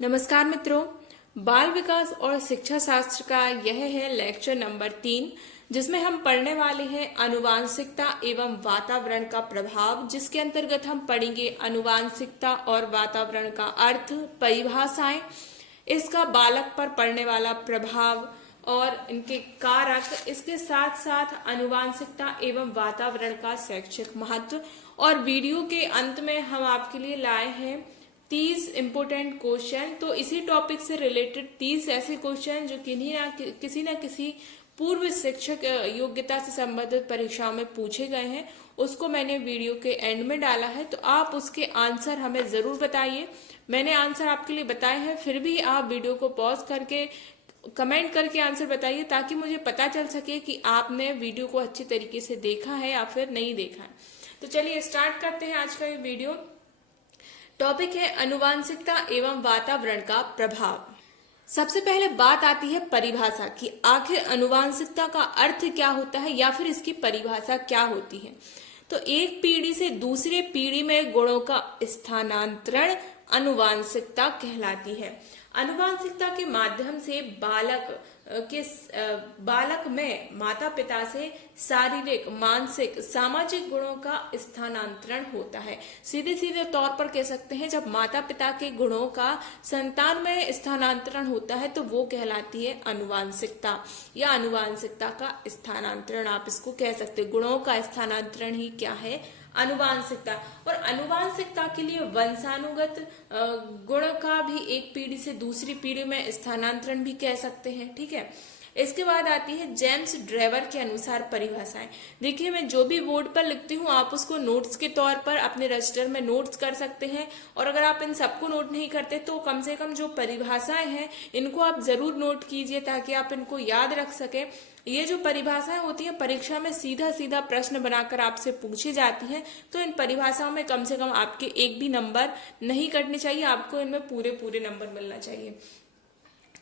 नमस्कार मित्रों, बाल विकास और शिक्षा शास्त्र का यह है लेक्चर नंबर 3, जिसमें हम पढ़ने वाले हैं आनुवांशिकता एवं वातावरण का प्रभाव, जिसके अंतर्गत हम पढ़ेंगे आनुवांशिकता और वातावरण का अर्थ, परिभाषाएं, इसका बालक पर पड़ने वाला प्रभाव और इनके कारक, इसके साथ साथ आनुवांशिकता एवं वातावरण का शैक्षिक महत्व। और वीडियो के अंत में हम आपके लिए लाए हैं 30 इम्पोर्टेंट क्वेश्चन। तो इसी टॉपिक से रिलेटेड 30 ऐसे क्वेश्चन जो किसी ना किसी पूर्व शिक्षक योग्यता से संबंधित परीक्षाओं में पूछे गए हैं, उसको मैंने वीडियो के एंड में डाला है। तो आप उसके आंसर हमें जरूर बताइए। मैंने आंसर आपके लिए बताए हैं, फिर भी आप वीडियो को पॉज करके कमेंट करके आंसर बताइए, ताकि मुझे पता चल सके कि आपने वीडियो को अच्छी तरीके से देखा है या फिर नहीं देखा है। तो चलिए स्टार्ट करते हैं आज का ये वीडियो। टॉपिक है आनुवांशिकता एवं वातावरण का प्रभाव। सबसे पहले बात आती है परिभाषा की, आखिर आनुवांशिकता का अर्थ क्या होता है या फिर इसकी परिभाषा क्या होती है। तो एक पीढ़ी से दूसरे पीढ़ी में गुणों का स्थानांतरण आनुवांशिकता कहलाती है। आनुवांशिकता के माध्यम से बालक में माता पिता से शारीरिक, मानसिक, सामाजिक गुणों का स्थानांतरण होता है। सीधे सीधे तौर पर कह सकते हैं, जब माता पिता के गुणों का संतान में स्थानांतरण होता है तो वो कहलाती है आनुवांशिकता या आनुवांशिकता का स्थानांतरण, आप इसको कह सकते हैं। गुणों का स्थानांतरण ही क्या है? आनुवांशिकता। और आनुवांशिकता के लिए वंशानुगत गुण का भी एक पीढ़ी से दूसरी पीढ़ी में स्थानांतरण भी कह सकते हैं। ठीक है, इसके बाद आती है जेम्स ड्रेवर के अनुसार परिभाषाएं। देखिए, मैं जो भी बोर्ड पर लिखती हूँ आप उसको नोट्स के तौर पर अपने रजिस्टर में नोट्स कर सकते हैं। और अगर आप इन सबको नोट नहीं करते तो कम से कम जो परिभाषाएं हैं इनको आप जरूर नोट कीजिए, ताकि आप इनको याद रख सके। ये जो परिभाषाएं होती हैं परीक्षा में सीधा सीधा प्रश्न बनाकर आपसे पूछी जाती हैं, तो इन परिभाषाओं में कम से कम आपके एक भी नंबर नहीं कटने चाहिए, आपको इनमें पूरे पूरे नंबर मिलना चाहिए।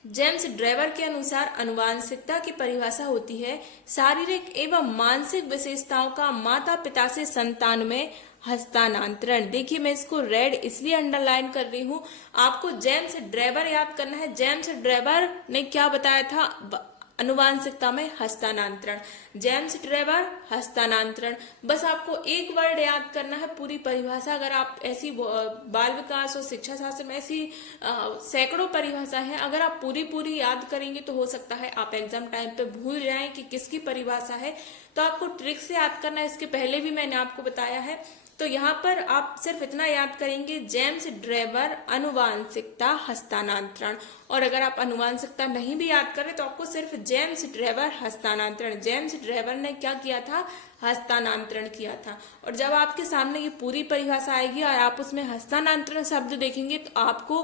जेम्स ड्रेवर के अनुसार आनुवांशिकता की परिभाषा होती है शारीरिक एवं मानसिक विशेषताओं का माता पिता से संतान में हस्तांतरण। देखिए, मैं इसको रेड इसलिए अंडरलाइन कर रही हूँ, आपको जेम्स ड्रेवर याद करना है। जेम्स ड्रेवर ने क्या बताया था आनुवांशिकता में? हस्तांतरण। जेम्स ड्रेवर, हस्तांतरण। बस आपको एक वर्ड याद करना है, पूरी परिभाषा। अगर आप ऐसी बाल विकास और शिक्षा शास्त्र में ऐसी सैकड़ों परिभाषा है, अगर आप पूरी याद करेंगे तो हो सकता है आप एग्जाम टाइम पे भूल जाएं कि किसकी परिभाषा है। तो आपको ट्रिक से याद करना है, इसके पहले भी मैंने आपको बताया है। तो यहाँ पर आप सिर्फ इतना याद करेंगे, जेम्स ड्रेवर आनुवांशिकता हस्तांतरण। और अगर आप आनुवांशिकता नहीं भी याद करें तो आपको सिर्फ जेम्स ड्रेवर हस्तांतरण, जेम्स ड्रेवर ने क्या किया था? हस्तांतरण किया था। और जब आपके सामने ये पूरी परिभाषा आएगी और आप उसमें हस्तांतरण शब्द देखेंगे तो आपको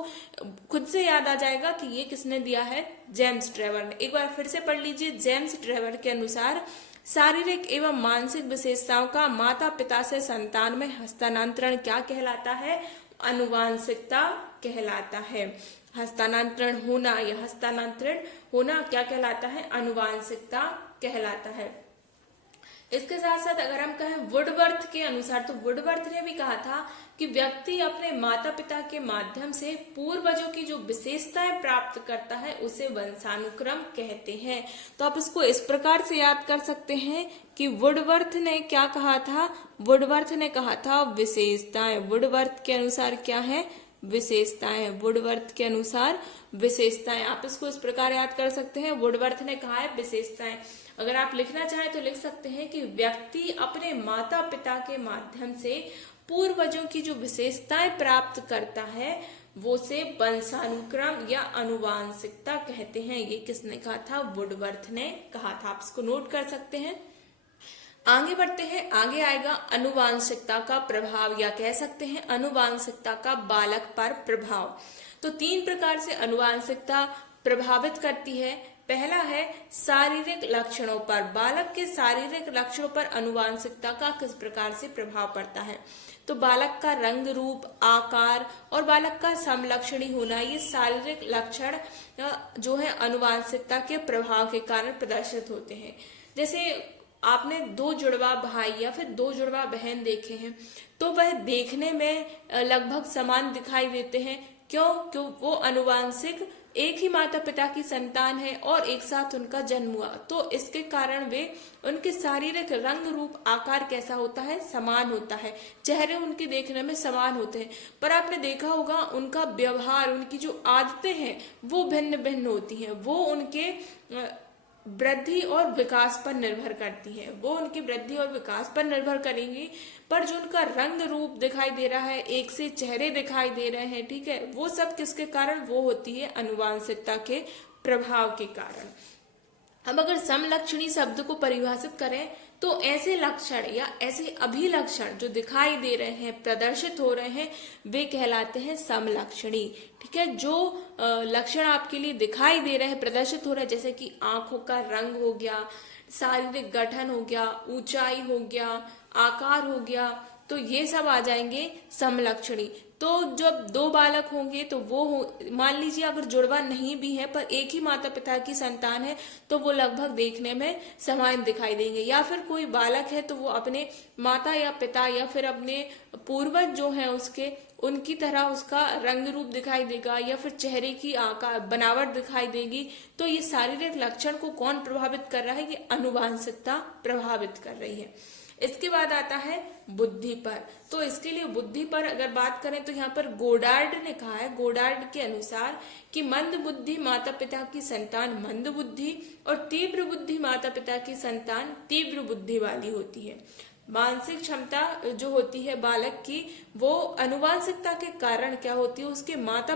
खुद से याद आ जाएगा कि ये किसने दिया है? जेम्स ड्रेवर ने। एक बार फिर से पढ़ लीजिए। जेम्स ड्रेवर के अनुसार शारीरिक एवं मानसिक विशेषताओं का माता पिता से संतान में हस्तांतरण क्या कहलाता है? आनुवांशिकता कहलाता है। हस्तांतरण होना या हस्तांतरण होना क्या कहलाता है? आनुवांशिकता कहलाता है। इसके साथ साथ अगर हम कहें वुडवर्थ के अनुसार, तो वुडवर्थ ने भी कहा था कि व्यक्ति अपने माता पिता के माध्यम से पूर्वजों की जो विशेषताएं प्राप्त करता है उसे वंशानुक्रम कहते हैं। तो आप इसको इस प्रकार से याद कर सकते हैं कि वुडवर्थ ने क्या कहा था? वुडवर्थ ने कहा था विशेषताएं। वुडवर्थ के अनुसार क्या है? विशेषताएं। वुडवर्थ के अनुसार विशेषताएं। आप इसको इस प्रकार याद कर सकते हैं, वुडवर्थ ने कहा है विशेषताएं। अगर आप लिखना चाहें तो लिख सकते हैं कि व्यक्ति अपने माता पिता के माध्यम से पूर्वजों की जो विशेषताएं प्राप्त करता है वो से वंशानुक्रम या आनुवांशिकता कहते हैं। ये किसने कहा था? वुडवर्थ ने कहा था। आप इसको नोट कर सकते हैं। आगे बढ़ते हैं। आगे आएगा आनुवांशिकता का प्रभाव, या कह सकते हैं आनुवांशिकता का बालक पर प्रभाव। तो 3 प्रकार से आनुवांशिकता प्रभावित करती है। पहला है शारीरिक लक्षणों पर। बालक के शारीरिक लक्षणों पर आनुवांशिकता का किस प्रकार से प्रभाव पड़ता है? तो बालक का रंग, रूप, आकार और बालक का समलक्षणी होना, ये शारीरिक लक्षण जो है आनुवांशिकता के प्रभाव के कारण प्रदर्शित होते हैं। जैसे आपने 2 जुड़वा भाई या फिर 2 जुड़वा बहन देखे हैं, तो वह देखने में लगभग समान दिखाई देते हैं, क्यों वो आनुवांशिक एक ही माता पिता की संतान है और एक साथ उनका जन्म हुआ, तो इसके कारण वे उनके शारीरिक रंग रूप आकार कैसा होता है, समान होता है, चेहरे उनके देखने में समान होते हैं। पर आपने देखा होगा उनका व्यवहार, उनकी जो आदतें हैं वो भिन्न भिन्न होती हैं। वो उनके वृद्धि और विकास पर निर्भर करती है, वो उनकी वृद्धि और विकास पर निर्भर करेंगी। पर जो उनका रंग रूप दिखाई दे रहा है, एक से चेहरे दिखाई दे रहे हैं, ठीक है, वो सब किसके कारण, वो होती है आनुवांशिकता के प्रभाव के कारण। अब अगर समलक्षणी शब्द को परिभाषित करें तो ऐसे लक्षण या ऐसे अभिलक्षण जो दिखाई दे रहे हैं, प्रदर्शित हो रहे हैं, वे कहलाते हैं समलक्षणी। ठीक है, जो लक्षण आपके लिए दिखाई दे रहे हैं, प्रदर्शित हो रहे हैं, जैसे कि आंखों का रंग हो गया, शारीरिक गठन हो गया, ऊंचाई हो गया, आकार हो गया, तो ये सब आ जाएंगे समलक्षणी। तो जब दो बालक होंगे तो वो मान लीजिए अगर जुड़वा नहीं भी है पर एक ही माता पिता की संतान है तो वो लगभग देखने में समान दिखाई देंगे। या फिर कोई बालक है तो वो अपने माता या पिता या फिर अपने पूर्वज जो है उसके उनकी तरह उसका रंग रूप दिखाई देगा या फिर चेहरे की आकार बनावट दिखाई देगी। तो ये शारीरिक लक्षण को कौन प्रभावित कर रहा है, ये आनुवांशिकता प्रभावित कर रही है। इसके बाद आता है बुद्धि पर। तो इसके लिए बुद्धि पर अगर बात करें तो यहाँ पर गोडार्ड ने कहा है, गोडार्ड के अनुसार कि मंद बुद्धि माता पिता की संतान मंद बुद्धि और तीव्र बुद्धि माता पिता की संतान तीव्र बुद्धि वाली होती है। मानसिक क्षमता जो होती है बालक की वो आनुवांशिकता के कारण क्या होती है, उसके माता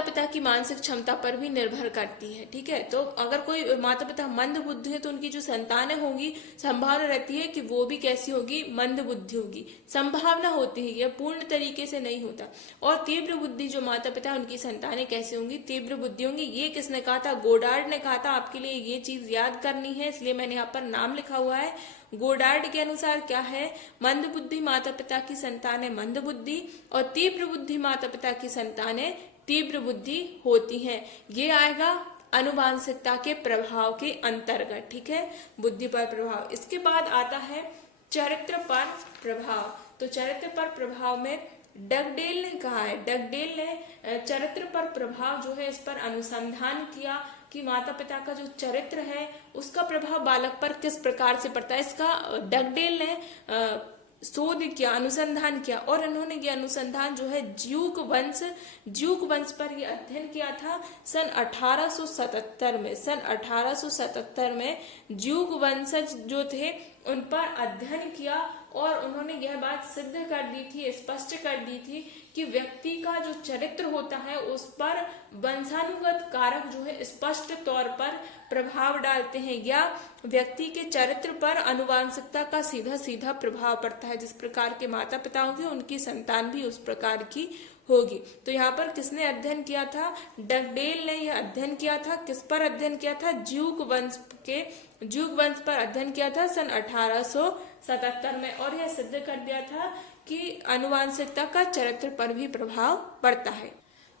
पिता की मानसिक क्षमता पर भी निर्भर करती है। ठीक है, तो अगर कोई माता पिता मंद बुद्धि है तो उनकी जो संतानें होंगी संभावना रहती है कि वो भी कैसी होगी, मंद बुद्धि होगी, संभावना होती है, यह पूर्ण तरीके से नहीं होता। और तीव्र बुद्धि जो माता पिता उनकी संतानें कैसे होंगी, तीव्र बुद्धि होंगी। ये किसने कहा था, गोडार्ड ने कहा था। आपके लिए ये चीज याद करनी है, इसलिए मैंने यहाँ पर नाम लिखा हुआ है। गोडार्ड के अनुसार क्या है, मंद बुद्धि माता पिता की संतानें मंद बुद्धि और तीव्र बुद्धि माता पिता की संतानें तीव्र बुद्धि होती हैं। ये आएगा आनुवांशिकता के प्रभाव के अंतर्गत। ठीक है, बुद्धि पर प्रभाव। इसके बाद आता है चरित्र पर प्रभाव। तो चरित्र पर प्रभाव में डगडेल ने कहा है, डगडेल ने चरित्र पर प्रभाव जो है इस पर अनुसंधान किया कि माता पिता का जो चरित्र है उसका प्रभाव बालक पर किस प्रकार से पड़ता है। इसका डगडेल ने शोध किया, अनुसंधान किया और इन्होंने ये अनुसंधान जो है ज्यूक वंश पर ये अध्ययन किया था सन 1877 में। सन 1877 में ज्यूक वंशज जो थे उन पर अध्ययन किया और उन्होंने यह बात सिद्ध कर दी थी, स्पष्ट कर दी थी कि व्यक्ति का जो चरित्र होता है उस पर वंशानुगत कारक जो है स्पष्ट तौर पर प्रभाव डालते हैं या व्यक्ति के चरित्र पर आनुवांशिकता का सीधा सीधा प्रभाव पड़ता है। जिस प्रकार के माता पिता होंगे उनकी संतान भी उस प्रकार की होगी। तो यहाँ पर किसने अध्ययन किया था, डगडेल ने यह अध्ययन किया था। किस पर अध्ययन किया था, ज्यूक वंश पर अध्ययन किया था सन 1877 में और यह सिद्ध कर दिया था कि आनुवांशिकता का चरित्र पर भी प्रभाव पड़ता है।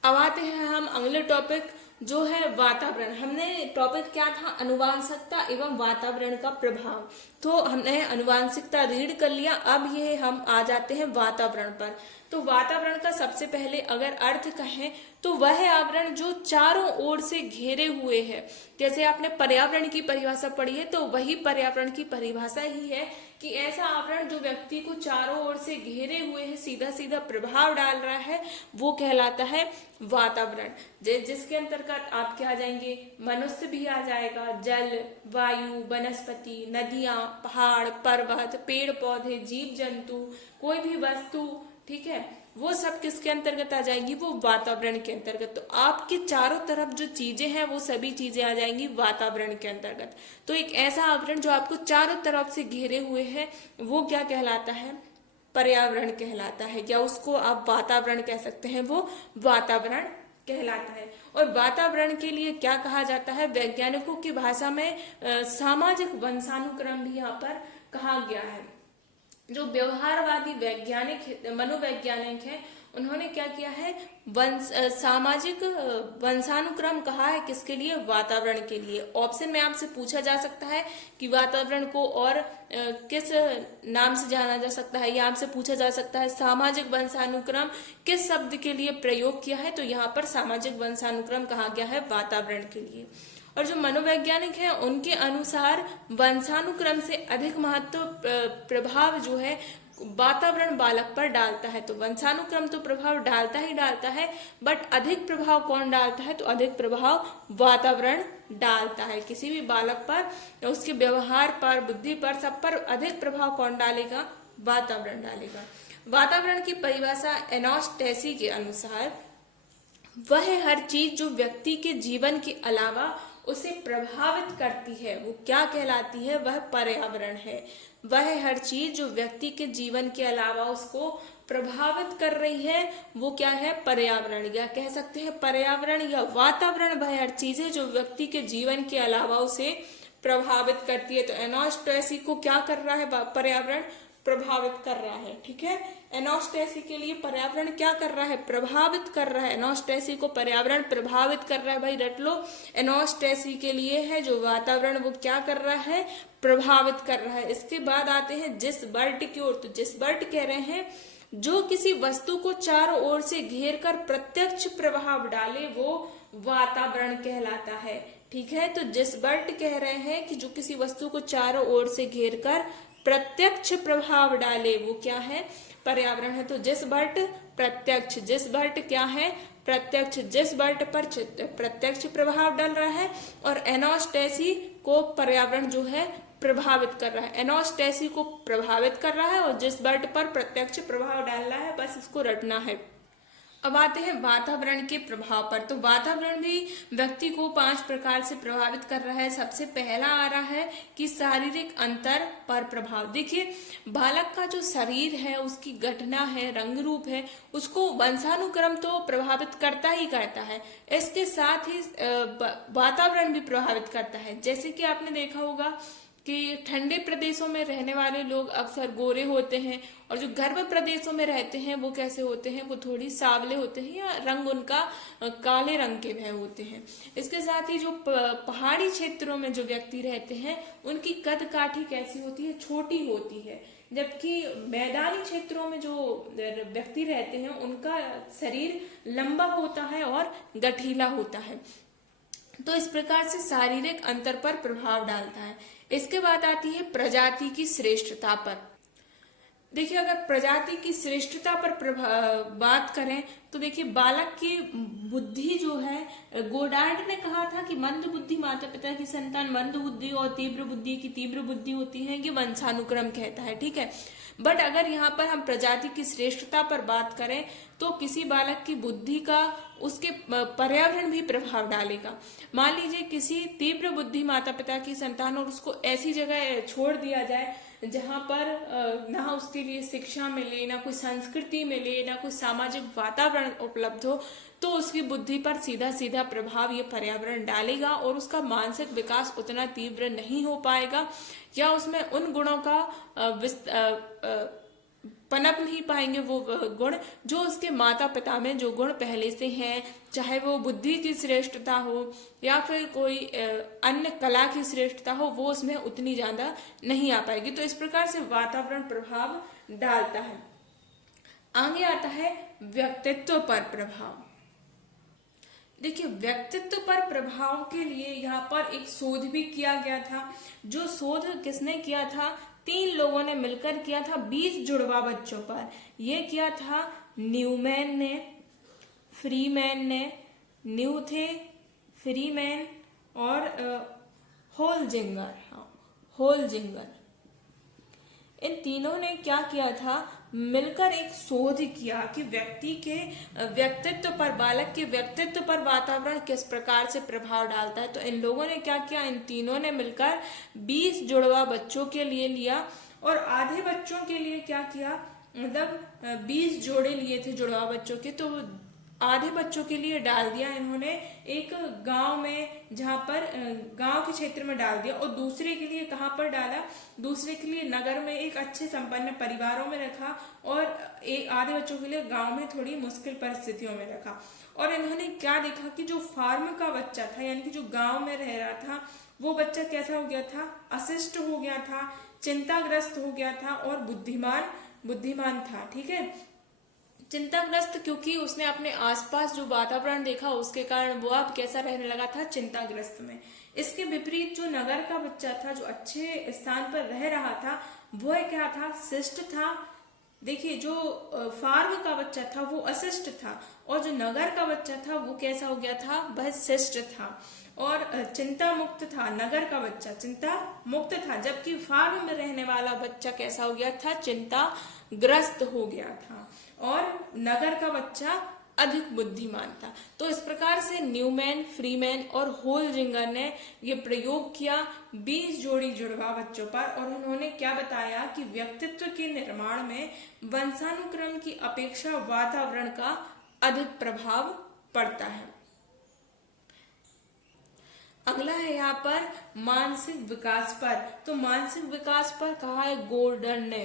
अब आते हैं हम अगले टॉपिक जो है वातावरण। हमने टॉपिक क्या था, अनुवांशिकता एवं वातावरण का प्रभाव। तो हमने अनुवांशिकता रीड कर लिया, अब ये हम आ जाते हैं वातावरण पर। तो वातावरण का सबसे पहले अगर अर्थ कहें तो वह आवरण जो चारों ओर से घेरे हुए है। जैसे आपने पर्यावरण की परिभाषा पढ़ी है तो वही पर्यावरण की परिभाषा ही है कि ऐसा आवरण जो व्यक्ति को चारों ओर से घेरे हुए है, सीधा सीधा प्रभाव डाल रहा है, वो कहलाता है वातावरण। जिसके अंतर्गत आप क्या आ जाएंगे, मनुष्य भी आ जाएगा, जल, वायु, वनस्पति, नदियां, पहाड़, पर्वत, पेड़ पौधे, जीव जंतु, कोई भी वस्तु, ठीक है, वो सब किसके अंतर्गत आ जाएंगी, वो वातावरण के अंतर्गत। तो आपके चारों तरफ जो चीजें हैं वो सभी चीजें आ जाएंगी वातावरण के अंतर्गत। तो एक ऐसा आवरण जो आपको चारों तरफ से घेरे हुए है वो क्या कहलाता है, पर्यावरण कहलाता है, या उसको आप वातावरण कह सकते हैं, वो वातावरण कहलाता है। और वातावरण के लिए क्या कहा जाता है, वैज्ञानिकों की भाषा में सामाजिक वंशानुक्रम भी यहाँ पर कहा गया है। जो व्यवहारवादी वैज्ञानिक मनोवैज्ञानिक हैं, उन्होंने क्या किया है, सामाजिक वंशानुक्रम कहा है किसके लिए, वातावरण के लिए। ऑप्शन में आपसे पूछा जा सकता है कि वातावरण को और किस नाम से जाना जा सकता है, या आपसे पूछा जा सकता है सामाजिक वंशानुक्रम किस शब्द के लिए प्रयोग किया है, तो यहाँ पर सामाजिक वंशानुक्रम कहा गया है वातावरण के लिए। और जो मनोवैज्ञानिक हैं उनके अनुसार वंशानुक्रम से अधिक महत्व प्रभाव जो है वातावरण बालक पर डालता है। तो वंशानुक्रम तो प्रभाव डालता ही डालता है, बट अधिक प्रभाव कौन डालता है, तो अधिक प्रभाव वातावरण डालता है किसी भी बालक पर, उसके व्यवहार पर, बुद्धि पर, सब पर अधिक प्रभाव कौन डालेगा, वातावरण डालेगा। वातावरण की परिभाषा एनोस टैसी के अनुसार वह हर चीज जो व्यक्ति के जीवन के अलावा उसे प्रभावित करती है वो क्या कहलाती है, वह पर्यावरण है। वह हर चीज जो व्यक्ति के जीवन के अलावा उसको प्रभावित कर रही है वो क्या है, पर्यावरण, या कह सकते हैं पर्यावरण या वातावरण वह हर चीज है जो व्यक्ति के जीवन के अलावा उसे प्रभावित करती है। तो एनोस टैसी को क्या कर रहा है, पर्यावरण प्रभावित कर रहा है। ठीक है, एनोस टैसी के लिए पर्यावरण क्या कर रहा है, प्रभावित कर रहा है। एनोस टैसी को पर्यावरण प्रभावित कर रहा है, भाई रट लो। एनोस टैसी के लिए है जो वातावरण वो क्या कर रहा है, प्रभावित कर रहा है। इसके बाद आते हैं जिस बर्ट की ओर। तो जिस बर्ट कह रहे हैं जो किसी वस्तु को चारों ओर से घेर कर प्रत्यक्ष प्रभाव डाले वो वातावरण कहलाता है। ठीक है, तो जिस बर्ट कह रहे हैं कि जो किसी वस्तु को चारों ओर से घेर कर प्रत्यक्ष प्रभाव डाले वो क्या है, पर्यावरण है। तो जिस बर्ट प्रत्यक्ष, जिस बर्ट क्या है, प्रत्यक्ष, जिस बर्ट पर प्रत्यक्ष प्रभाव डाल रहा है, और एनोस टैसी को पर्यावरण जो है प्रभावित कर रहा है। एनोस टैसी को प्रभावित कर रहा है और जिस बर्ट पर प्रत्यक्ष प्रभाव डाल रहा है, बस इसको रटना है। अब आते हैं वातावरण के प्रभाव पर। तो वातावरण भी व्यक्ति को 5 प्रकार से प्रभावित कर रहा है। सबसे पहला आ रहा है कि शारीरिक अंतर पर प्रभाव। देखिए, बालक का जो शरीर है, उसकी गठना है, रंग रूप है, उसको वंशानुक्रम तो प्रभावित करता ही करता है, इसके साथ ही वातावरण भी प्रभावित करता है। जैसे कि आपने देखा होगा कि ठंडे प्रदेशों में रहने वाले लोग अक्सर गोरे होते हैं, और जो गर्म प्रदेशों में रहते हैं वो कैसे होते हैं, वो थोड़ी सावले होते हैं, या रंग उनका काले रंग के वह होते हैं। इसके साथ ही जो पहाड़ी क्षेत्रों में जो व्यक्ति रहते हैं उनकी कद काठी कैसी होती है, छोटी होती है, जबकि मैदानी क्षेत्रों में जो व्यक्ति रहते हैं उनका शरीर लंबा होता है और गठीला होता है। तो इस प्रकार से शारीरिक अंतर पर प्रभाव डालता है। इसके बाद आती है प्रजाति की श्रेष्ठता पर। देखिए, अगर प्रजाति की श्रेष्ठता पर बात करें तो देखिए, बालक की बुद्धि जो है, गोडार्ड ने कहा था कि मंद बुद्धि माता पिता की संतान मंद बुद्धि और तीव्र बुद्धि की तीव्र बुद्धि होती है, ये वंशानुक्रम कहता है। ठीक है, बट अगर यहाँ पर हम प्रजाति की श्रेष्ठता पर बात करें तो किसी बालक की बुद्धि का उसके पर्यावरण भी प्रभाव डालेगा। मान लीजिए किसी तीव्र बुद्धि माता पिता की संतान और उसको ऐसी जगह छोड़ दिया जाए जहाँ पर ना उसके लिए शिक्षा मिले, ना कोई संस्कृति मिले, ना कोई सामाजिक वातावरण उपलब्ध हो, तो उसकी बुद्धि पर सीधा सीधा प्रभाव ये पर्यावरण डालेगा और उसका मानसिक विकास उतना तीव्र नहीं हो पाएगा, या उसमें उन गुणों का पनप नहीं पाएंगे, वो गुण जो उसके माता पिता में जो गुण पहले से हैं, चाहे वो बुद्धि की श्रेष्ठता हो या फिर कोई अन्य कला की श्रेष्ठता हो, वो उसमें उतनी ज्यादा नहीं आ पाएगी। तो इस प्रकार से वातावरण प्रभाव डालता है। आगे आता है व्यक्तित्व पर प्रभाव। देखिए, व्यक्तित्व पर प्रभाव के लिए यहाँ पर एक शोध भी किया गया था। जो शोध किसने किया था, 3 लोगों ने मिलकर किया था 20 जुड़वा बच्चों पर। ये किया था न्यूमैन ने, फ्रीमैन ने, न्यूथे, फ्रीमैन और होलजिंगर। इन तीनों ने क्या किया था, मिलकर एक शोध किया कि व्यक्ति के व्यक्तित्व पर, बालक के व्यक्तित्व पर वातावरण किस प्रकार से प्रभाव डालता है। तो इन लोगों ने क्या किया, इन तीनों ने मिलकर 20 जुड़वा बच्चों के लिए लिया और आधे बच्चों के लिए क्या किया, मतलब 20 जोड़े लिए थे जुड़वा बच्चों के, तो आधे बच्चों के लिए डाल दिया इन्होंने एक गांव में, जहां पर गांव के क्षेत्र में डाल दिया, और दूसरे के लिए कहां पर डाला, दूसरे के लिए नगर में एक अच्छे संपन्न परिवारों में रखा, और एक आधे बच्चों के लिए गांव में थोड़ी मुश्किल परिस्थितियों में रखा। और इन्होंने क्या देखा कि जो फार्म का बच्चा था, यानी कि जो गांव में रह रहा था, वो बच्चा कैसा हो गया था, अशिष्ट हो गया था, चिंताग्रस्त हो गया था, और बुद्धिमान था। ठीक है, चिंताग्रस्त क्योंकि उसने अपने आसपास जो वातावरण देखा उसके कारण वो अब कैसा रहने लगा था, चिंताग्रस्त में। इसके विपरीत जो नगर का बच्चा था, जो अच्छे स्थान पर रह रहा था, वह क्या था, शिष्ट था। देखिए, जो फार्म का बच्चा था वो अशिष्ट था, और जो नगर का बच्चा था वो कैसा हो गया था, वह शिष्ट था और चिंता मुक्त था। नगर का बच्चा चिंता मुक्त था, जबकि फार्म में रहने वाला बच्चा कैसा हो गया था, चिंता ग्रस्त हो गया था, और नगर का बच्चा अधिक बुद्धिमान था। तो इस प्रकार से न्यूमैन, फ्रीमैन और होलजिंगर ने ये प्रयोग किया 20 जोड़ी जुड़वा बच्चों पर, और उन्होंने क्या बताया कि व्यक्तित्व के निर्माण में वंशानुक्रम की अपेक्षा वातावरण का अधिक प्रभाव पड़ता है। अगला है यहाँ पर मानसिक विकास पर। तो मानसिक विकास पर कहा है गोर्डन ने,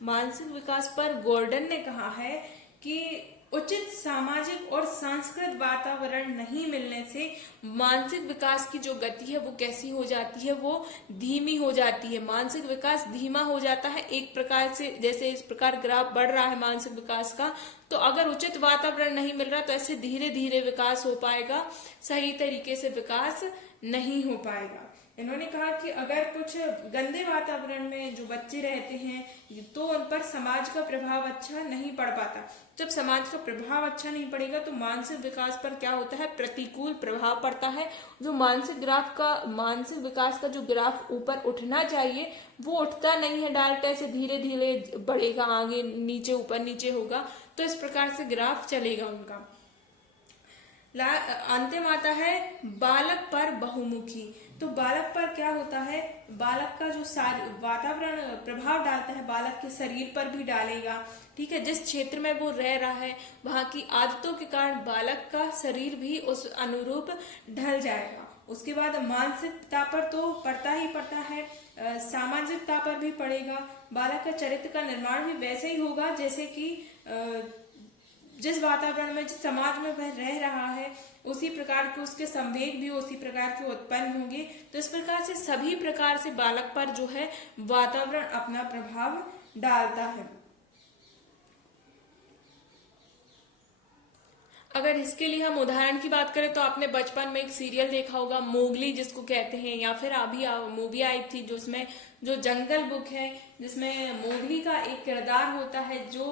मानसिक विकास पर गोर्डन ने कहा है कि उचित सामाजिक और सांस्कृतिक वातावरण नहीं मिलने से मानसिक विकास की जो गति है वो कैसी हो जाती है, वो धीमी हो जाती है। मानसिक विकास धीमा हो जाता है एक प्रकार से, जैसे इस प्रकार ग्राफ बढ़ रहा है मानसिक विकास का, तो अगर उचित वातावरण नहीं मिल रहा तो ऐसे धीरे धीरे विकास हो पाएगा, सही तरीके से विकास नहीं हो पाएगा। इन्होंने कहा कि अगर कुछ गंदे वातावरण में जो बच्चे रहते हैं तो उन पर समाज का प्रभाव अच्छा नहीं पड़ पाता। जब समाज का प्रभाव अच्छा नहीं पड़ेगा तो मानसिक विकास पर क्या होता है, प्रतिकूल प्रभाव पड़ता है। जो मानसिक विकास का जो ग्राफ ऊपर उठना चाहिए वो उठता नहीं है, डायरेक्ट ऐसे धीरे धीरे बढ़ेगा, आगे नीचे ऊपर नीचे होगा, तो इस प्रकार से ग्राफ चलेगा उनका। अंतिम आता है बालक पर बहुमुखी। तो बालक पर क्या होता है, बालक का जो वातावरण प्रभाव डालता है बालक के शरीर पर भी डालेगा। ठीक है, जिस क्षेत्र में वो रह रहा है वहां की आदतों के कारण बालक का शरीर भी उस अनुरूप ढल जाएगा। उसके बाद मानसिकता पर तो पड़ता ही पड़ता है, सामाजिकता पर भी पड़ेगा। बालक का चरित्र का निर्माण भी वैसे ही होगा जैसे कि जिस वातावरण में, जिस समाज में वह रह रहा है, उसी प्रकार के उसके संवेग भी उसी प्रकार के उत्पन्न होंगे। तो इस प्रकार से सभी प्रकार से बालक पर जो है वातावरण अपना प्रभाव डालता है। अगर इसके लिए हम उदाहरण की बात करें तो आपने बचपन में एक सीरियल देखा होगा मोगली जिसको कहते हैं, या फिर अभी मूवी आई थी जो उसमें जो जंगल बुक है जिसमें मोगली का एक किरदार होता है जो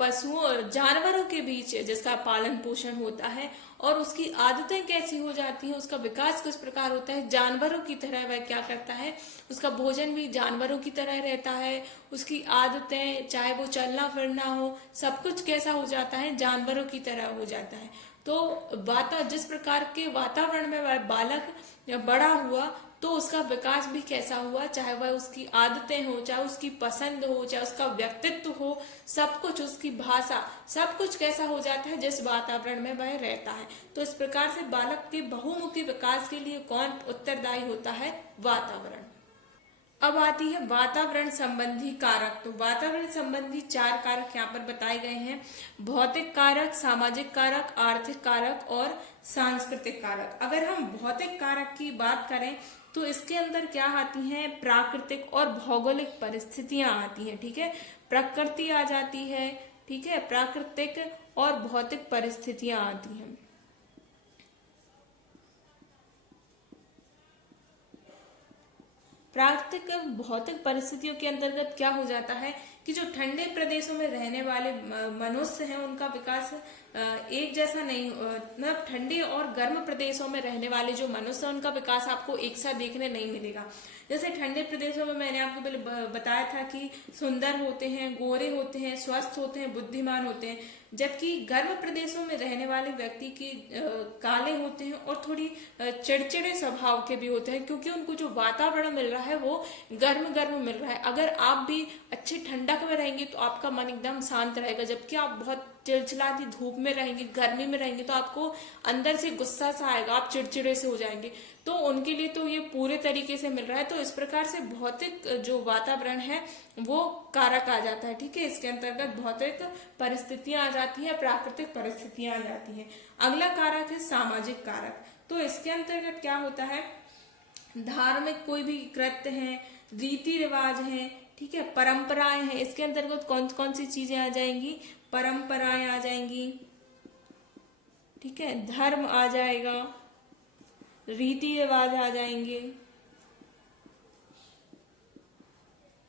पशुओं और जानवरों के बीच जिसका पालन पोषण होता है और उसकी आदतें कैसी हो जाती हैं, उसका विकास किस प्रकार होता है, जानवरों की तरह वह क्या करता है, उसका भोजन भी जानवरों की तरह रहता है, उसकी आदतें चाहे वो चलना फिरना हो सब कुछ कैसा हो जाता है, जानवरों की तरह हो जाता है। तो जिस प्रकार के वातावरण में वह बालक बड़ा हुआ तो उसका विकास भी कैसा हुआ, चाहे वह उसकी आदतें हो, चाहे उसकी पसंद हो, चाहे उसका व्यक्तित्व हो, सब कुछ, उसकी भाषा, सब कुछ कैसा हो जाता है जिस वातावरण में वह रहता है। तो इस प्रकार से बालक के बहुमुखी विकास के लिए कौन उत्तरदायी होता है, वातावरण। अब आती है वातावरण संबंधी कारक। तो वातावरण संबंधी 4 कारक यहाँ पर बताए गए हैं, भौतिक कारक, सामाजिक कारक, आर्थिक कारक और सांस्कृतिक कारक। अगर हम भौतिक कारक की बात करें तो इसके अंदर क्या आती हैं, प्राकृतिक और भौगोलिक परिस्थितियां आती हैं। ठीक है, प्रकृति आ जाती है, ठीक है, प्राकृतिक और भौतिक परिस्थितियां आती हैं। प्राकृतिक भौतिक परिस्थितियों के अंतर्गत क्या हो जाता है कि जो ठंडे प्रदेशों में रहने वाले मनुष्य हैं उनका विकास एक जैसा नहीं, मतलब ठंडे और गर्म प्रदेशों में रहने वाले जो मनुष्य हैं उनका विकास आपको एक साथ देखने नहीं मिलेगा। जैसे ठंडे प्रदेशों में मैंने आपको पहले बताया था कि सुंदर होते हैं, गोरे होते हैं, स्वस्थ होते हैं, बुद्धिमान होते हैं, जबकि गर्म प्रदेशों में रहने वाले व्यक्ति की काले होते हैं और थोड़ी चिड़चिड़े स्वभाव के भी होते हैं, क्योंकि उनको जो वातावरण मिल रहा है वो गर्म गर्म मिल रहा है। अगर आप भी अच्छे ठंडक में रहेंगे तो आपका मन एकदम शांत रहेगा, जबकि आप बहुत चिलचिलाती धूप में रहेंगे, गर्मी में रहेंगे तो आपको अंदर से गुस्सा सा आएगा, आप चिड़चिड़े से हो जाएंगे। तो उनके लिए तो ये पूरे तरीके से मिल रहा है। तो इस प्रकार से भौतिक जो वातावरण है वो कारक आ जाता है, ठीक है। इसके अंतर्गत भौतिक परिस्थितियां आ जाती है, प्राकृतिक परिस्थितियां आ जाती हैं। अगला कारक है सामाजिक कारक। तो इसके अंतर्गत क्या होता है, धार्मिक कोई भी कृत्य है, रीति रिवाज है, ठीक है, परंपराएं हैं। इसके अंतर्गत कौन कौन सी चीजें आ जाएंगी, परंपराएं आ जाएंगी, ठीक है, धर्म आ जाएगा, रीति रिवाज आ जाएंगे।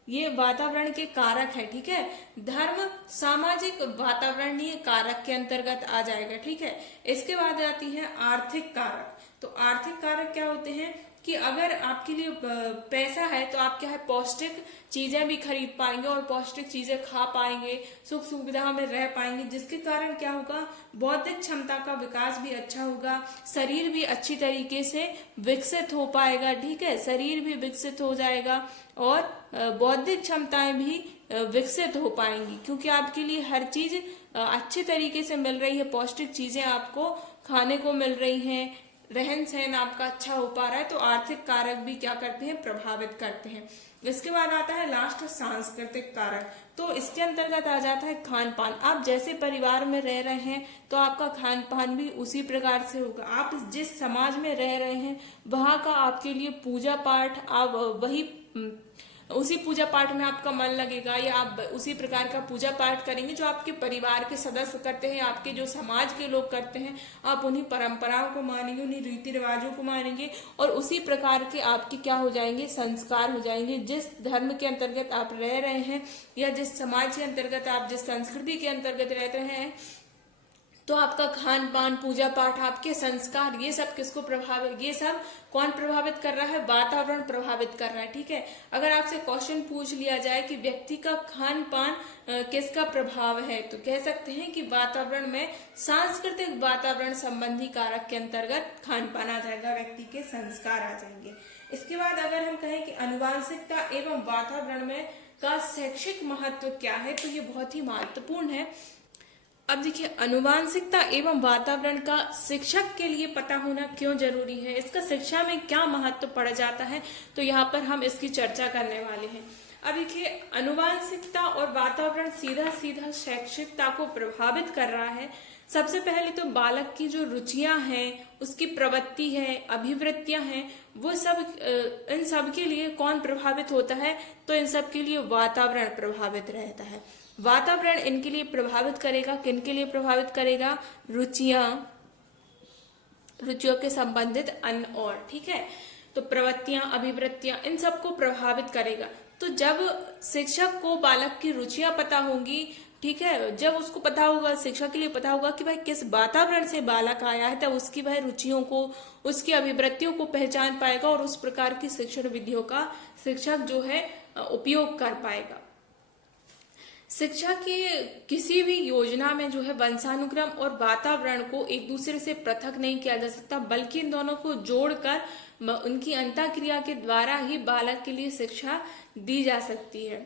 ये वातावरण के कारक है, ठीक है। धर्म सामाजिक वातावरणीय कारक के अंतर्गत आ जाएगा, ठीक है। इसके बाद आती है आर्थिक कारक। तो आर्थिक कारक क्या होते हैं कि अगर आपके लिए पैसा है तो आप क्या है, पौष्टिक चीजें भी खरीद पाएंगे और पौष्टिक चीजें खा पाएंगे, सुख सुविधा में रह पाएंगे, जिसके कारण क्या होगा, बौद्धिक क्षमता का विकास भी अच्छा होगा, शरीर भी अच्छी तरीके से विकसित हो पाएगा, ठीक है, शरीर भी विकसित हो जाएगा और बौद्धिक क्षमताएं भी विकसित हो पाएंगी, क्योंकि आपके लिए हर चीज अच्छे तरीके से मिल रही है, पौष्टिक चीजें आपको खाने को मिल रही हैं, रहन सहन आपका अच्छा हो पा रहा है। तो आर्थिक कारक भी क्या करते हैं, प्रभावित करते हैं। इसके बाद आता है लास्ट सांस्कृतिक कारक। तो इसके अंतर्गत आ जाता है खान पान। आप जैसे परिवार में रह रहे हैं तो आपका खान पान भी उसी प्रकार से होगा। आप जिस समाज में रह रहे हैं वहां का आपके लिए पूजा पाठ, आप वही उसी पूजा पाठ में आपका मन लगेगा, या आप उसी प्रकार का पूजा पाठ करेंगे जो आपके परिवार के सदस्य करते हैं, आपके जो समाज के लोग करते हैं। आप उन्हीं परंपराओं को मानेंगे, उन्हीं रीति रिवाजों को मानेंगे और उसी प्रकार के आपके क्या हो जाएंगे, संस्कार हो जाएंगे। जिस धर्म के अंतर्गत आप रह रहे हैं या जिस समाज के अंतर्गत, आप जिस संस्कृति के अंतर्गत रहते हैं, तो आपका खान पान, पूजा पाठ, आपके संस्कार, ये सब किसको प्रभावित, ये सब कौन प्रभावित कर रहा है, वातावरण प्रभावित कर रहा है, ठीक है। अगर आपसे क्वेश्चन पूछ लिया जाए कि व्यक्ति का खान पान किसका प्रभाव है, तो कह सकते हैं कि वातावरण में सांस्कृतिक वातावरण संबंधी कारक के अंतर्गत खान पान आ जाएगा, व्यक्ति के संस्कार आ जाएंगे। इसके बाद अगर हम कहें कि आनुवांशिकता एवं वातावरण में का शैक्षिक महत्व क्या है, तो ये बहुत ही महत्वपूर्ण है। अब देखिए, आनुवांशिकता एवं वातावरण का शिक्षक के लिए पता होना क्यों जरूरी है, इसका शिक्षा में क्या महत्व पड़ जाता है, तो यहाँ पर हम इसकी चर्चा करने वाले हैं। अब देखिए, आनुवांशिकता और वातावरण सीधा सीधा शैक्षिकता को प्रभावित कर रहा है। सबसे पहले तो बालक की जो रुचियां हैं, उसकी प्रवृत्ति है, अभिवृत्तियां हैं, वो सब, इन सब के लिए कौन प्रभावित होता है, तो इन सब के लिए वातावरण प्रभावित रहता है। वातावरण इनके लिए प्रभावित करेगा, किन के लिए प्रभावित करेगा, रुचियों के संबंधित अन्य और, ठीक है। तो प्रवृत्तियां, अभिवृत्तियां, इन सबको प्रभावित करेगा। तो जब शिक्षक को बालक की रुचियां पता होंगी, ठीक है, जब उसको पता होगा, शिक्षक के लिए पता होगा कि भाई किस वातावरण से बालक आया है, तब उसकी वह रुचियों को, उसकी अभिवृत्तियों को पहचान पाएगा और उस प्रकार की शिक्षण विधियों का शिक्षक जो है उपयोग कर पाएगा। शिक्षा की किसी भी योजना में जो है वंशानुक्रम और वातावरण को एक दूसरे से पृथक नहीं किया जा सकता, बल्कि इन दोनों को जोड़कर उनकी अंतःक्रिया के द्वारा ही बालक के लिए शिक्षा दी जा सकती है।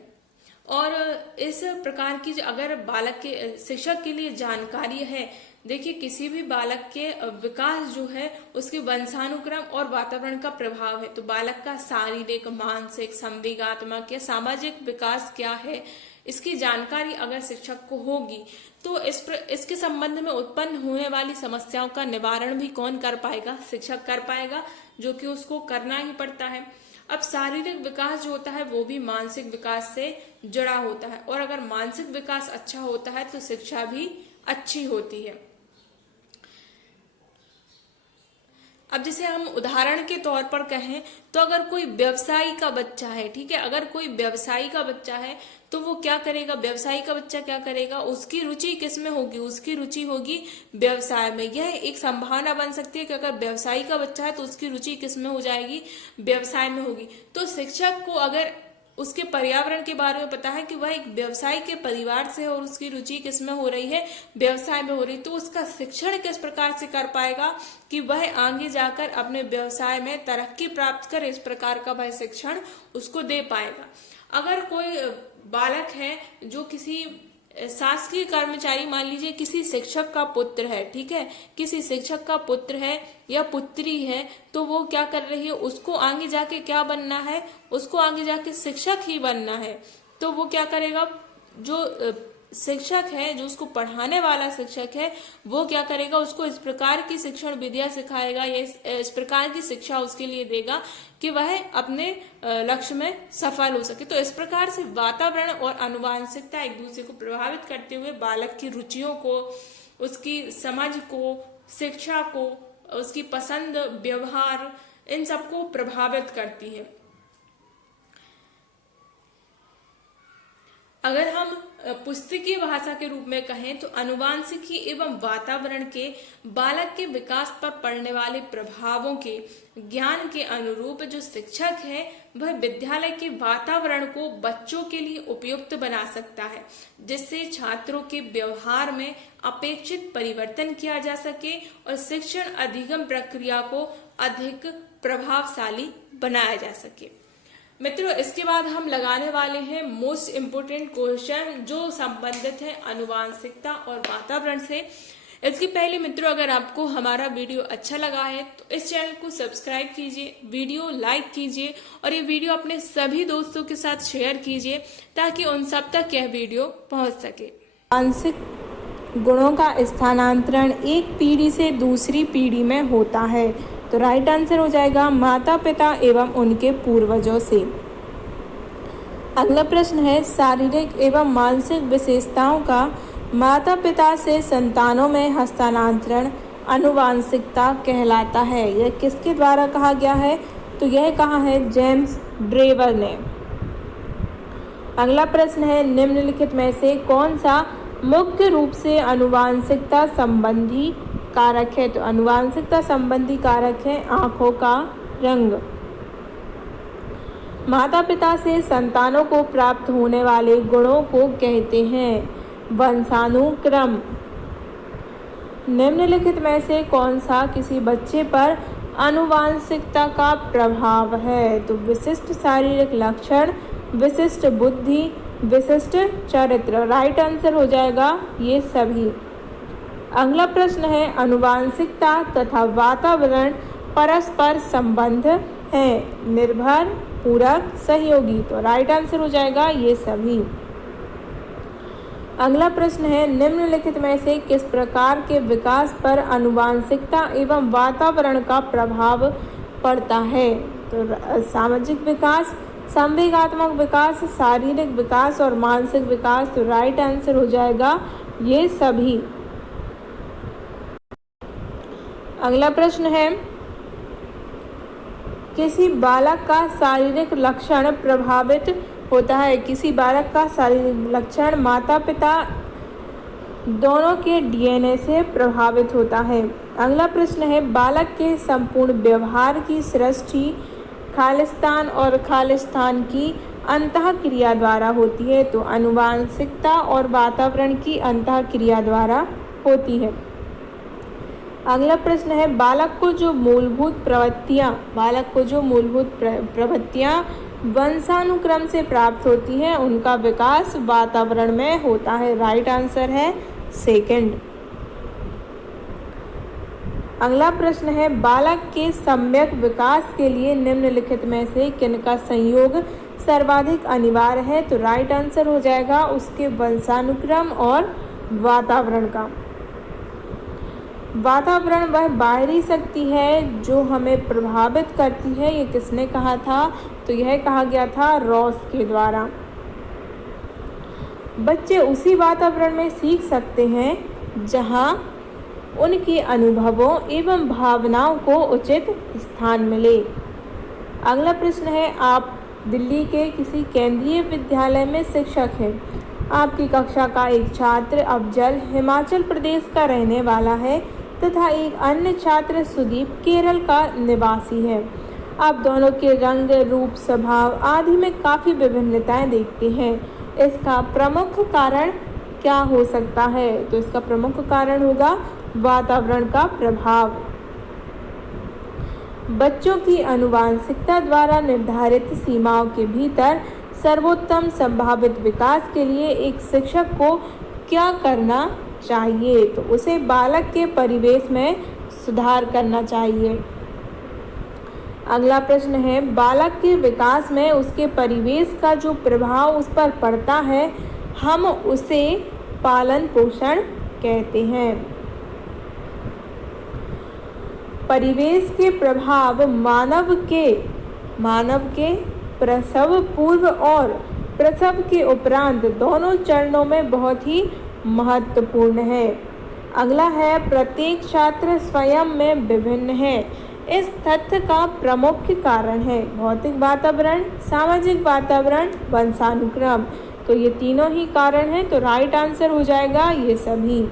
और इस प्रकार की अगर बालक के शिक्षक के लिए जानकारी है, देखिए किसी भी बालक के विकास जो है उसके वंशानुक्रम और वातावरण का प्रभाव है। तो बालक का शारीरिक, मानसिक, संवेगात्मक या सामाजिक विकास क्या है, इसकी जानकारी अगर शिक्षक को होगी तो इसके संबंध में उत्पन्न होने वाली समस्याओं का निवारण भी कौन कर पाएगा, शिक्षक कर पाएगा, जो कि उसको करना ही पड़ता है। अब शारीरिक विकास जो होता है वो भी मानसिक विकास से जुड़ा होता है, और अगर मानसिक विकास अच्छा होता है तो शिक्षा भी अच्छी होती है। अब जैसे हम उदाहरण के तौर पर कहें तो अगर कोई व्यवसायी का बच्चा है, ठीक है, अगर कोई व्यवसायी का बच्चा है तो वो क्या करेगा, व्यवसायी का बच्चा क्या करेगा, उसकी रुचि किस में होगी, उसकी रुचि होगी व्यवसाय में। यह एक संभावना बन सकती है कि अगर व्यवसायी का बच्चा है तो उसकी रुचि किस में हो जाएगी, व्यवसाय में होगी। तो शिक्षक को अगर उसके पर्यावरण के बारे में पता है कि वह एक व्यवसाय के परिवार से है और उसकी रुचि किस में हो रही है, व्यवसाय में हो रही, तो उसका शिक्षण किस प्रकार से कर पाएगा कि वह आगे जाकर अपने व्यवसाय में तरक्की प्राप्त करे, इस प्रकार का वह शिक्षण उसको दे पाएगा। अगर कोई बालक है जो किसी शासकीय कर्मचारी, मान लीजिए किसी शिक्षक का पुत्र है, ठीक है, किसी शिक्षक का पुत्र है या पुत्री है, तो वो क्या कर रही है, उसको आगे जाके क्या बनना है, उसको आगे जाके शिक्षक ही बनना है। तो वो क्या करेगा, जो शिक्षक है, जो उसको पढ़ाने वाला शिक्षक है, वो क्या करेगा, उसको इस प्रकार की शिक्षण विद्या सिखाएगा या इस प्रकार की शिक्षा उसके लिए देगा कि वह अपने लक्ष्य में सफल हो सके। तो इस प्रकार से वातावरण और आनुवांशिकता एक दूसरे को प्रभावित करते हुए बालक की रुचियों को, उसकी समझ को, शिक्षा को, उसकी पसंद, व्यवहार, इन सबको प्रभावित करती है। अगर हम पुस्तकीय भाषा के रूप में कहें तो आनुवांशिकी एवं वातावरण के बालक के विकास पर पड़ने वाले प्रभावों के ज्ञान के अनुरूप जो शिक्षक है वह विद्यालय के वातावरण को बच्चों के लिए उपयुक्त बना सकता है, जिससे छात्रों के व्यवहार में अपेक्षित परिवर्तन किया जा सके और शिक्षण अधिगम प्रक्रिया को अधिक प्रभावशाली बनाया जा सके। मित्रों, इसके बाद हम लगाने वाले हैं मोस्ट इम्पोर्टेंट क्वेश्चन जो संबंधित है आनुवांशिकता और वातावरण से। इसके पहले मित्रों, अगर आपको हमारा वीडियो अच्छा लगा है तो इस चैनल को सब्सक्राइब कीजिए, वीडियो लाइक कीजिए और ये वीडियो अपने सभी दोस्तों के साथ शेयर कीजिए ताकि उन सब तक यह वीडियो पहुंच सके। आनुवांशिक गुणों का स्थानांतरण एक पीढ़ी से दूसरी पीढ़ी में होता है। तो राइट आंसर हो जाएगा माता पिता एवं उनके पूर्वजों से। अगला प्रश्न है शारीरिक एवं मानसिक विशेषताओं का माता पिता से संतानों में हस्तांतरण आनुवांशिकता कहलाता है। यह किसके द्वारा कहा गया है, तो यह कहा है जेम्स ड्रेवर ने। अगला प्रश्न है निम्नलिखित में से कौन सा मुख्य रूप से आनुवांशिकता संबंधी कारक है। तो आनुवांशिकता संबंधी कारक है आंखों का रंग। माता पिता से संतानों को प्राप्त होने वाले गुणों को कहते हैं वंशानुक्रम। निम्नलिखित में से कौन सा किसी बच्चे पर आनुवांशिकता का प्रभाव है। तो विशिष्ट शारीरिक लक्षण, विशिष्ट बुद्धि, विशिष्ट चरित्र। राइट आंसर हो जाएगा ये सभी। अगला प्रश्न है आनुवांशिकता तथा वातावरण परस्पर संबंध है, निर्भर, पूरक, सहयोगी। तो राइट आंसर हो जाएगा ये सभी। अगला प्रश्न है निम्नलिखित में से किस प्रकार के विकास पर आनुवांशिकता एवं वातावरण का प्रभाव पड़ता है। तो सामाजिक विकास, संवेगात्मक विकास, शारीरिक विकास और मानसिक विकास। तो राइट आंसर हो जाएगा ये सभी। अगला प्रश्न है किसी बालक का शारीरिक लक्षण प्रभावित होता है। किसी बालक का शारीरिक लक्षण माता पिता दोनों के डीएनए से प्रभावित होता है। अगला प्रश्न है बालक के संपूर्ण व्यवहार की सृष्टि खालिस्तान और खालिस्तान की अंतःक्रिया द्वारा होती है। तो आनुवांशिकता और वातावरण की अंतःक्रिया द्वारा होती है। अगला प्रश्न है बालक को जो मूलभूत प्रवृत्तियां वंशानुक्रम से प्राप्त होती है उनका विकास वातावरण में होता है। राइट आंसर है सेकंड। अगला प्रश्न है बालक के सम्यक विकास के लिए निम्नलिखित में से किनका संयोग सर्वाधिक अनिवार्य है। तो राइट आंसर हो जाएगा उसके वंशानुक्रम और वातावरण का। वातावरण वह बाहरी शक्ति है जो हमें प्रभावित करती है, ये किसने कहा था, तो यह कहा गया था रॉस के द्वारा। बच्चे उसी वातावरण में सीख सकते हैं जहां उनके अनुभवों एवं भावनाओं को उचित स्थान मिले। अगला प्रश्न है, आप दिल्ली के किसी केंद्रीय विद्यालय में शिक्षक हैं। आपकी कक्षा का एक छात्र अफजल हिमाचल प्रदेश का रहने वाला है तथा एक अन्य छात्र सुदीप केरल का निवासी है। आप दोनों के रंग, रूप, स्वभाव आदि में काफ़ी विभिन्नताएं देखते हैं। इसका प्रमुख कारण क्या हो सकता है? तो इसका प्रमुख कारण होगा वातावरण का प्रभाव। बच्चों की आनुवंशिकता द्वारा निर्धारित सीमाओं के भीतर सर्वोत्तम संभावित विकास के लिए एक शिक्षक को क्या करना चाहिए? तो उसे बालक के परिवेश में सुधार करना चाहिए। अगला प्रश्न है, बालक के विकास में उसके परिवेश का जो प्रभाव उस पर पड़ता है, हम उसे पालन पोषण कहते हैं। परिवेश के प्रभाव मानव के प्रसव पूर्व और प्रसव के उपरांत दोनों चरणों में बहुत ही महत्वपूर्ण है। अगला है, प्रत्येक छात्र स्वयं में विभिन्न है। इस तथ्य का प्रमुख कारण है भौतिक वातावरण, सामाजिक वातावरण, वंशानुक्रम। तो ये तीनों ही कारण हैं, तो राइट आंसर हो जाएगा ये सभी।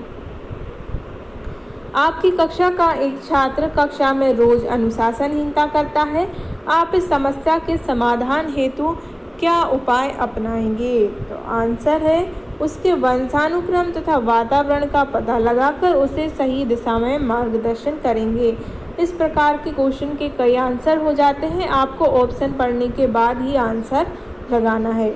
आपकी कक्षा का एक छात्र कक्षा में रोज अनुशासनहीनता करता है। आप इस समस्या के समाधान हेतु क्या उपाय अपनाएंगे? तो आंसर है, उसके वंशानुक्रम तथा वातावरण का पता लगाकर उसे सही दिशा में मार्गदर्शन करेंगे। इस प्रकार के क्वेश्चन के कई आंसर हो जाते हैं, आपको ऑप्शन पढ़ने के बाद ही आंसर लगाना है।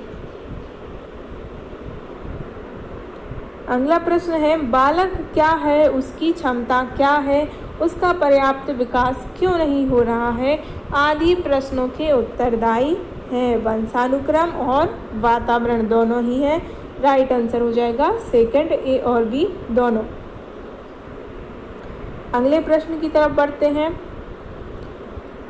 अगला प्रश्न है, बालक क्या है, उसकी क्षमता क्या है, उसका पर्याप्त विकास क्यों नहीं हो रहा है आदि प्रश्नों के उत्तरदायी हैं। वंशानुक्रम और वातावरण दोनों ही हैं। राइट आंसर हो जाएगा सेकंड, ए और बी दोनों। अगले प्रश्न की तरफ बढ़ते हैं।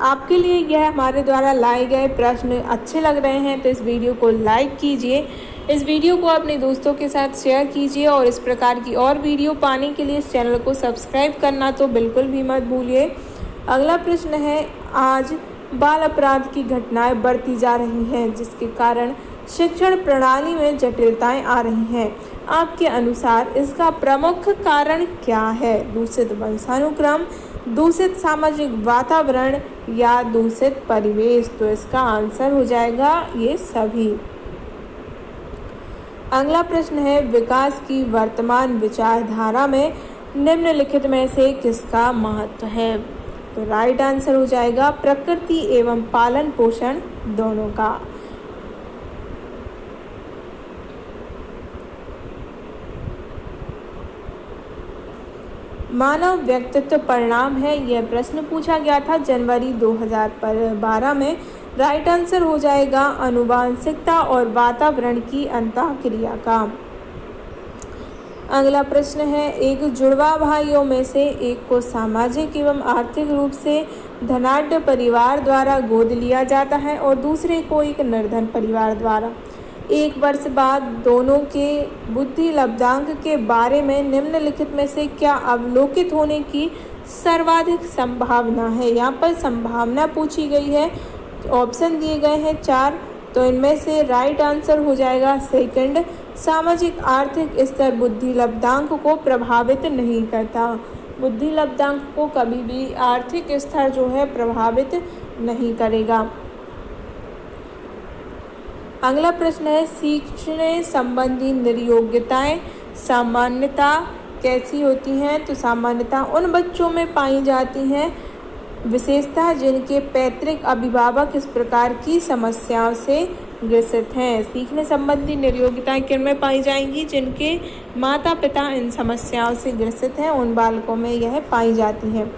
आपके लिए यह हमारे द्वारा लाए गए प्रश्न अच्छे लग रहे हैं तो इस वीडियो को लाइक कीजिए, इस वीडियो को अपने दोस्तों के साथ शेयर कीजिए और इस प्रकार की और वीडियो पाने के लिए इस चैनल को सब्सक्राइब करना तो बिल्कुल भी मत भूलिए। अगला प्रश्न है, आज बाल अपराध की घटनाएं बढ़ती जा रही हैं जिसके कारण शिक्षण प्रणाली में जटिलताएं आ रही हैं। आपके अनुसार इसका प्रमुख कारण क्या है? दूषित वंशानुक्रम, दूषित सामाजिक वातावरण या दूषित परिवेश? तो इसका आंसर हो जाएगा ये सभी। अगला प्रश्न है, विकास की वर्तमान विचारधारा में निम्नलिखित में से किसका महत्व है? तो राइट आंसर हो जाएगा प्रकृति एवं पालन पोषण दोनों का। मानव व्यक्तित्व परिणाम है, यह प्रश्न पूछा गया था जनवरी 2012 में। राइट आंसर हो जाएगा आनुवंशिकता और वातावरण की अंतःक्रिया का। अगला प्रश्न है, एक जुड़वा भाइयों में से एक को सामाजिक एवं आर्थिक रूप से धनाढ्य परिवार द्वारा गोद लिया जाता है और दूसरे को एक निर्धन परिवार द्वारा। एक वर्ष बाद दोनों के बुद्धि लब्धांक के बारे में निम्नलिखित में से क्या अवलोकित होने की सर्वाधिक संभावना है? यहाँ पर संभावना पूछी गई है, ऑप्शन दिए गए हैं 4, तो इनमें से राइट आंसर हो जाएगा सेकंड, सामाजिक आर्थिक स्तर बुद्धि लब्धांक को प्रभावित नहीं करता। बुद्धि लब्धांक को कभी भी आर्थिक स्तर जो है प्रभावित नहीं करेगा। अगला प्रश्न है, सीखने संबंधी निर्योग्यताएं सामान्यता कैसी होती हैं? तो सामान्यता उन बच्चों में पाई जाती हैं विशेषतः जिनके पैतृक अभिभावक इस प्रकार की समस्याओं से ग्रसित हैं। सीखने संबंधी निर्योग्यताएं किन में पाई जाएंगी? जिनके माता पिता इन समस्याओं से ग्रसित हैं उन बालकों में यह पाई जाती हैं।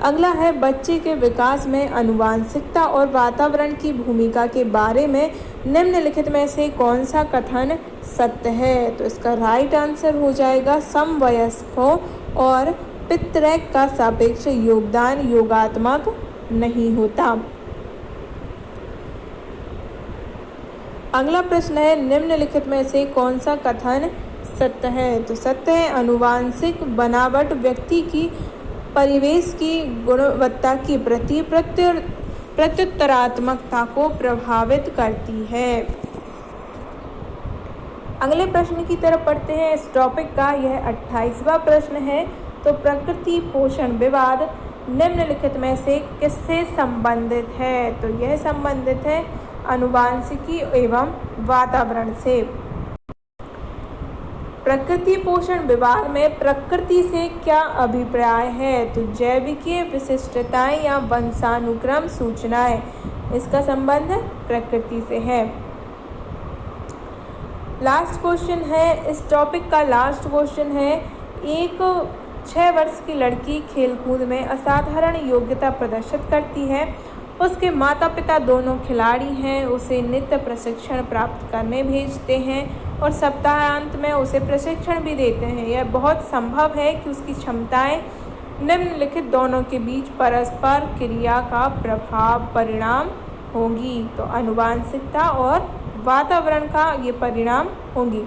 अगला है, बच्चे के विकास में आनुवंशिकता और वातावरण की भूमिका के बारे में निम्नलिखित में से कौन सा कथन सत्य है? तो इसका राइट आंसर हो जाएगा समवयस्कों और पितृक का सापेक्ष योगदान योगात्मक नहीं होता। अगला प्रश्न है, निम्नलिखित में से कौन सा कथन सत्य है? तो सत्य है। आनुवांशिक बनावट व्यक्ति की परिवेश की गुणवत्ता के प्रति प्रत्युत्तरात्मकता को प्रभावित करती है। अगले प्रश्न की तरफ पढ़ते हैं। इस टॉपिक का यह 28वां प्रश्न है। तो प्रकृति पोषण विवाद निम्नलिखित में से किससे संबंधित है? तो यह संबंधित है आनुवांशिकी एवं वातावरण से। प्रकृति पोषण विवाद में प्रकृति से क्या अभिप्राय है? तो जैविकीय विशिष्टताएं या वंशानुक्रम सूचनाएं, इसका संबंध प्रकृति से है। लास्ट क्वेश्चन है, इस टॉपिक का लास्ट क्वेश्चन है। एक 6 वर्ष की लड़की खेलकूद में असाधारण योग्यता प्रदर्शित करती है। उसके माता पिता दोनों खिलाड़ी हैं। उसे नित्य प्रशिक्षण प्राप्त करने भेजते हैं और सप्ताहांत में उसे प्रशिक्षण भी देते हैं। यह बहुत संभव है कि उसकी क्षमताएं निम्नलिखित दोनों के बीच परस्पर क्रिया का परिणाम होंगी। तो आनुवांशिकता और वातावरण का ये परिणाम होंगी।